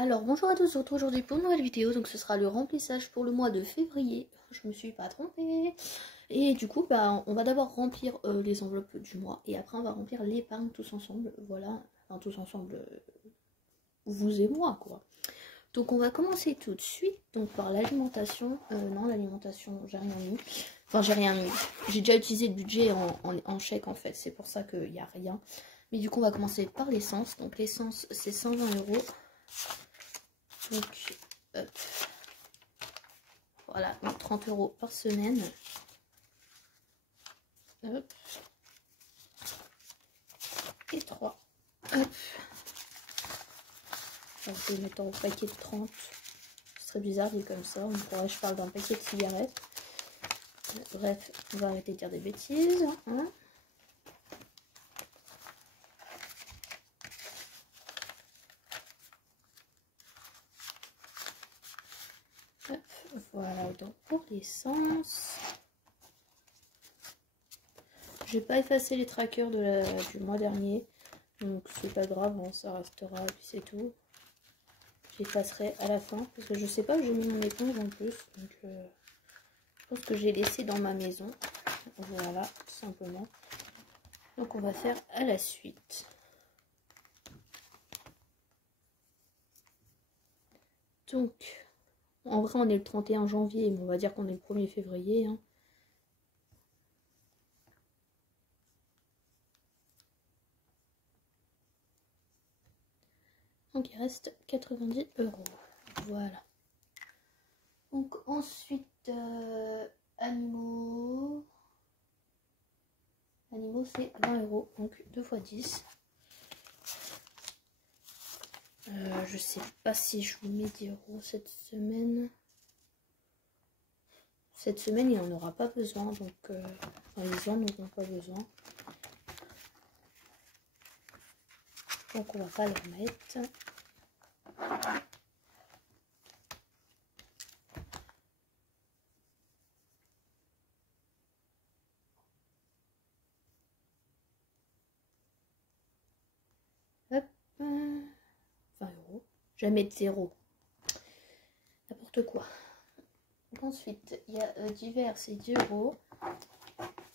Alors bonjour à tous, on se retrouve aujourd'hui pour une nouvelle vidéo, donc ce sera le remplissage pour le mois de février, je me suis pas trompée. Et du coup on va d'abord remplir les enveloppes du mois et après on va remplir l'épargne tous ensemble, voilà, enfin tous ensemble, vous et moi quoi. Donc on va commencer tout de suite donc par l'alimentation, non l'alimentation j'ai rien mis, enfin j'ai rien mis, j'ai déjà utilisé le budget en chèque en fait, c'est pour ça qu'il n'y a rien. Mais du coup on va commencer par l'essence, donc l'essence c'est 120 €. Donc, hop. Voilà, donc 30 € par semaine. Hop. Et 3. Hop. On va les mettre en paquet de 30. Ce serait bizarre dit comme ça. On pourrait, je parle d'un paquet de cigarettes. Bref, on va arrêter de dire des bêtises. Hein. Hop, voilà, donc pour l'essence. J'ai pas effacé les trackers du mois dernier. Donc c'est pas grave, hein, ça restera, puis c'est tout. J'effacerai à la fin parce que je sais pas où j'ai mis mon éponge en plus. Donc je pense que j'ai laissé dans ma maison. Voilà, tout simplement. Donc on va faire à la suite. Donc, en vrai on est le 31 janvier, mais on va dire qu'on est le 1er février. Hein. Donc il reste 90 €. Voilà. Donc ensuite, animaux. Animaux c'est 20 €, donc 2 x 10. Je sais pas si je vous mets 10 € cette semaine. Cette semaine, il n'en aura pas besoin, donc enfin, les gens n'auront pas besoin. Donc on va pas les remettre. Hop, 20 €. Je vais mettre 0. N'importe quoi. Donc ensuite, il y a divers, c'est 10 €.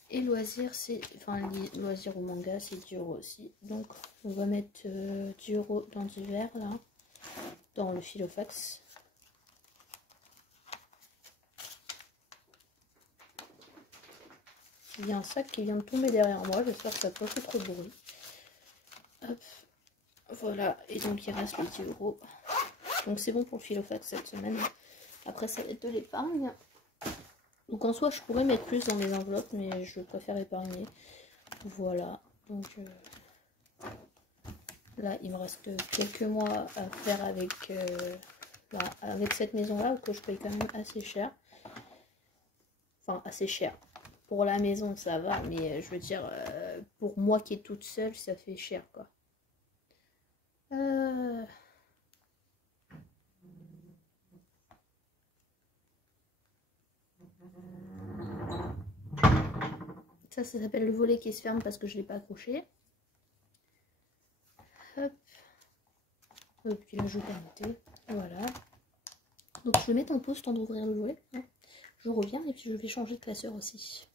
Et loisirs, c'est. Enfin, loisirs ou manga, c'est 10 € aussi. Donc, on va mettre 10 € dans divers, là. Dans le Filofax. Il y a un sac qui vient de tomber derrière moi. J'espère que ça n'a pas fait trop de bruit. Hop. Voilà. Et donc, il reste les 10 €. Donc, c'est bon pour le Filofax cette semaine. Après, ça va être de l'épargne. Donc, en soi, je pourrais mettre plus dans les enveloppes, mais je préfère épargner. Voilà. Donc, là, il me reste quelques mois à faire avec, avec cette maison-là, que je paye quand même assez cher. Enfin, assez cher. Pour la maison, ça va, mais je veux dire, pour moi qui est toute seule, ça fait cher, quoi. Ça s'appelle le volet qui se ferme parce que je ne l'ai pas accroché. Hop. Et puis là, je vais permettre. Voilà. Donc, je vais mettre en pause temps d'ouvrir le volet. Hein. Je reviens et puis je vais changer de classeur aussi.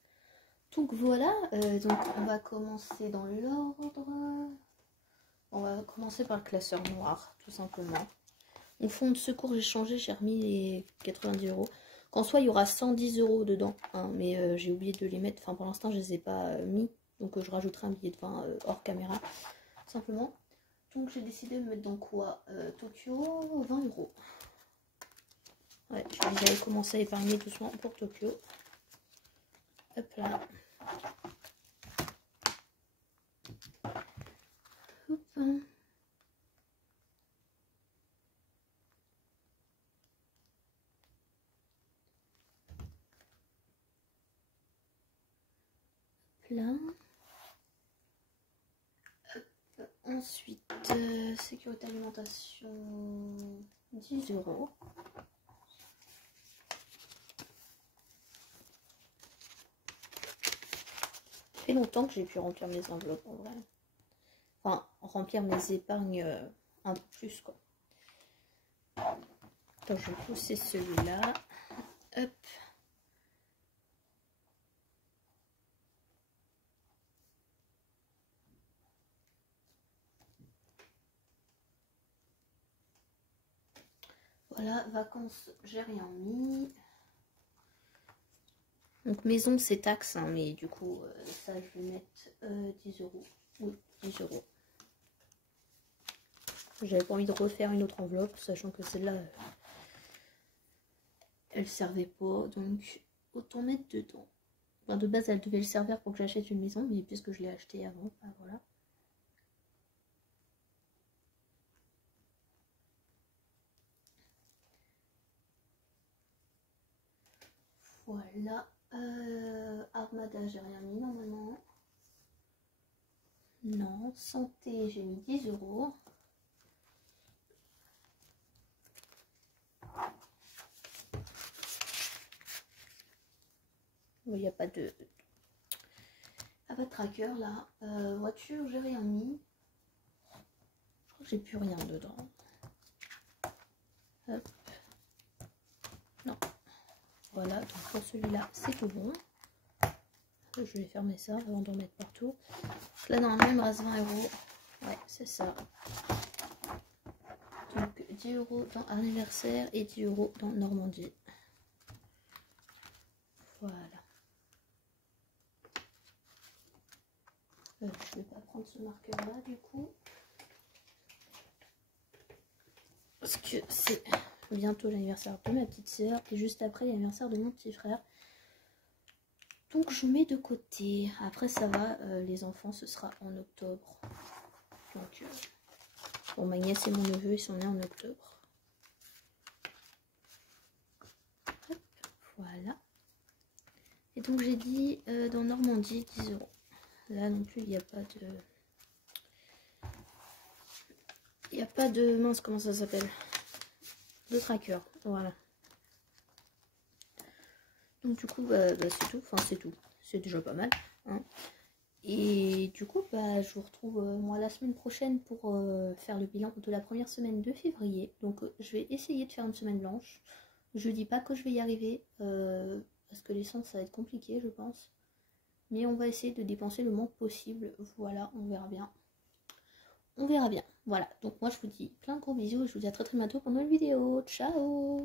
Donc, voilà. Donc, on va commencer dans l'ordre. On va commencer par le classeur noir, tout simplement. Au fond de secours, j'ai changé, j'ai remis les 90 €. Qu'en soit, il y aura 110 € dedans, hein, mais j'ai oublié de les mettre. Enfin, pour l'instant, je ne les ai pas mis. Donc, je rajouterai un billet de 20 hors caméra, tout simplement. Donc, j'ai décidé de mettre dans quoi Tokyo, 20 €. Ouais, je vais déjà commencer à épargner doucement pour Tokyo. Hop là. Hop. Là. Hop. Ensuite, sécurité alimentation, 10 €. Ça fait longtemps que j'ai pu remplir mes enveloppes en vrai. Enfin, remplir mes épargnes un peu plus quoi. Attends, je vais pousser celui-là. Hop. Voilà, vacances, j'ai rien mis. Donc maison c'est taxe, hein, mais du coup ça je vais mettre 10 euros. Oui, 10 euros. J'avais pas envie de refaire une autre enveloppe, sachant que celle-là, elle servait pas, donc autant mettre dedans. Enfin, de base elle devait le servir pour que j'achète une maison, mais puisque je l'ai acheté avant, ben voilà. Voilà. Armada, j'ai rien mis normalement. Non. Santé, j'ai mis 10 euros. Il n'y a pas de... Ah bah tracker là. Voiture, j'ai rien mis. Je crois que j'ai plus rien dedans. Hop. Non. Voilà, donc pour celui-là, c'est tout bon. Je vais fermer ça avant d'en mettre partout. Là, normalement, il me reste 20 euros. Ouais, c'est ça. Donc, 10 euros dans anniversaire et 10 euros dans Normandie. Voilà. Je vais pas prendre ce marqueur-là, du coup. Parce que c'est bientôt l'anniversaire de ma petite sœur. Et juste après, l'anniversaire de mon petit frère. Donc je mets de côté. Après ça va, les enfants ce sera en octobre. Donc bon, ma nièce et mon neveu ils sont nés en octobre. Hop, voilà. Et donc j'ai dit dans Normandie 10 euros. Là non plus il n'y a pas de... Il n'y a pas de... Mince, comment ça s'appelle? De tracker. Voilà. Donc du coup c'est tout. Enfin c'est tout. C'est déjà pas mal. Hein. Et du coup, je vous retrouve moi la semaine prochaine pour faire le bilan de la première semaine de février. Donc je vais essayer de faire une semaine blanche. Je dis pas que je vais y arriver parce que l'essence ça va être compliqué je pense. Mais on va essayer de dépenser le moins possible. Voilà, on verra bien. On verra bien. Voilà, donc moi je vous dis plein de gros bisous et je vous dis à très très bientôt pour une nouvelle vidéo. Ciao!